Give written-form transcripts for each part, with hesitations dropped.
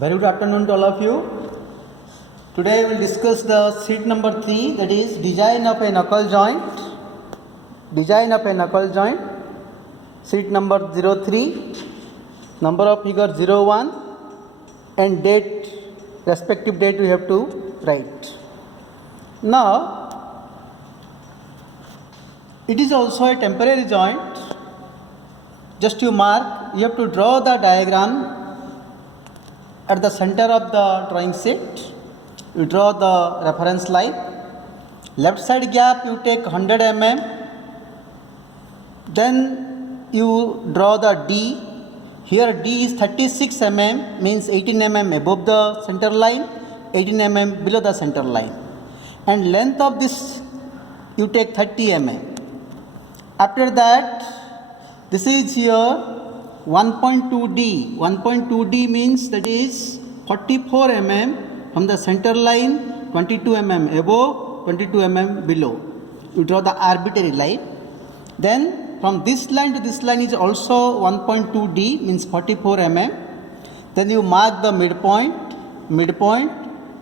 Very good afternoon to all of you. Today we will discuss the sheet number 3, that is design of a knuckle joint. Design of a knuckle joint. Sheet number 03, number of figure 01 and date, respective date we have to write. Now, it is also a temporary joint. Just to mark, you have to draw the diagram at the center of the drawing sheet. You draw the reference line. Left side gap you take 100 mm. Then you draw the D. Here D is 36 mm, means 18 mm above the center line, 18 mm below the center line. And length of this you take 30 mm. After that, this is here 1.2D. 1.2D means that is 44 mm from the center line, 22 mm above, 22 mm below. You draw the arbitrary line. Then from this line to this line is also 1.2D, means 44 mm. Then you mark the midpoint. Midpoint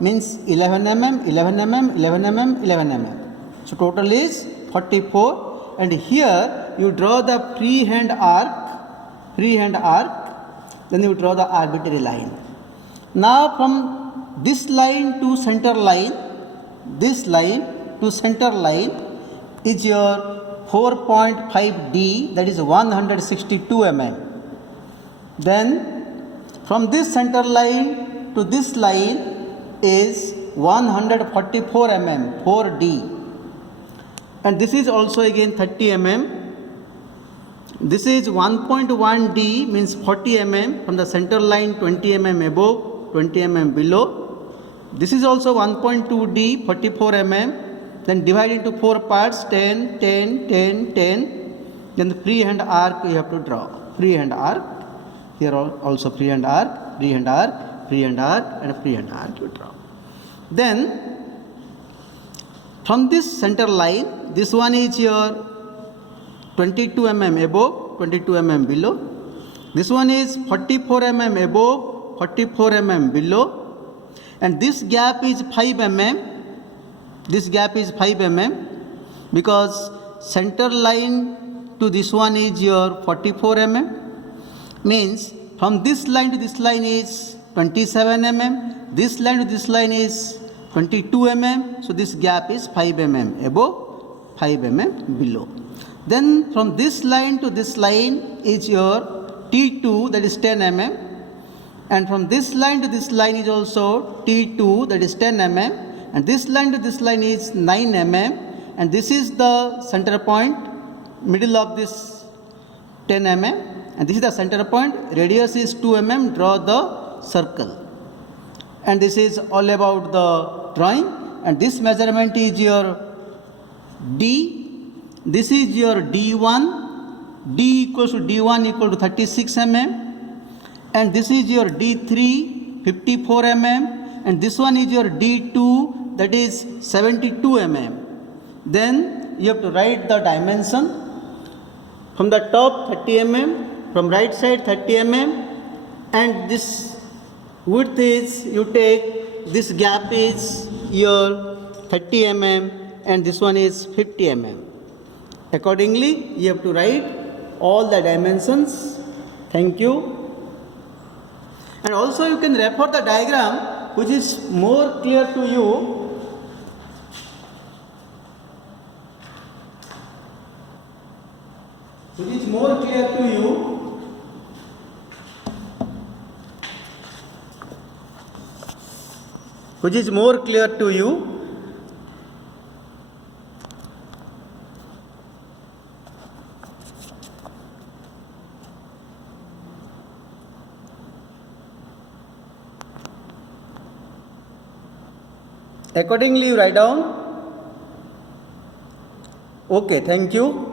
means 11 mm, 11 mm, 11 mm, 11 mm. So total is 44. And here you draw the freehand arc. Then you draw the arbitrary line. Now from this line to center line, this line to center line is your 4.5D, that is 162 mm. Then from this center line to this line is 144 mm, 4D. And this is also again 30 mm. This is 1.1D, means 40 mm from the center line, 20 mm above, 20 mm below. This is also 1.2D, 44 mm. Then divide into 4 parts, 10, 10, 10, 10. Then the freehand arc you have to draw. Freehand arc. Here also freehand arc, freehand arc, freehand arc, and freehand arc you draw. Then from this center line, this one is your 22 mm above, 22 mm below. This one is 44 mm above, 44 mm below. And this gap is 5 mm. This gap is 5 mm because center line to this one is your 44 mm. Means from this line to this line is 27 mm. This line to this line is 22 mm. So this gap is 5 mm above, 5 mm below. Then from this line to this line is your T2, that is 10 mm. And from this line to this line is also T2, that is 10 mm. And this line to this line is 9 mm. And this is the center point, middle of this 10 mm. And this is the center point. Radius is 2 mm. Draw the circle. And this is all about the drawing. And this measurement is your D. This is your D1, D equals to D1 equal to 36 mm, and this is your D3, 54 mm, and this one is your D2, that is 72 mm. Then you have to write the dimension. From the top 30 mm, from right side 30 mm, and this width is, you take, this gap is your 30 mm, and this one is 50 mm. Accordingly, you have to write all the dimensions. Thank you. And also you can refer the diagram which is more clear to you. Which is more clear to you. Which is more clear to you. Accordingly, you write down. Okay, thank you.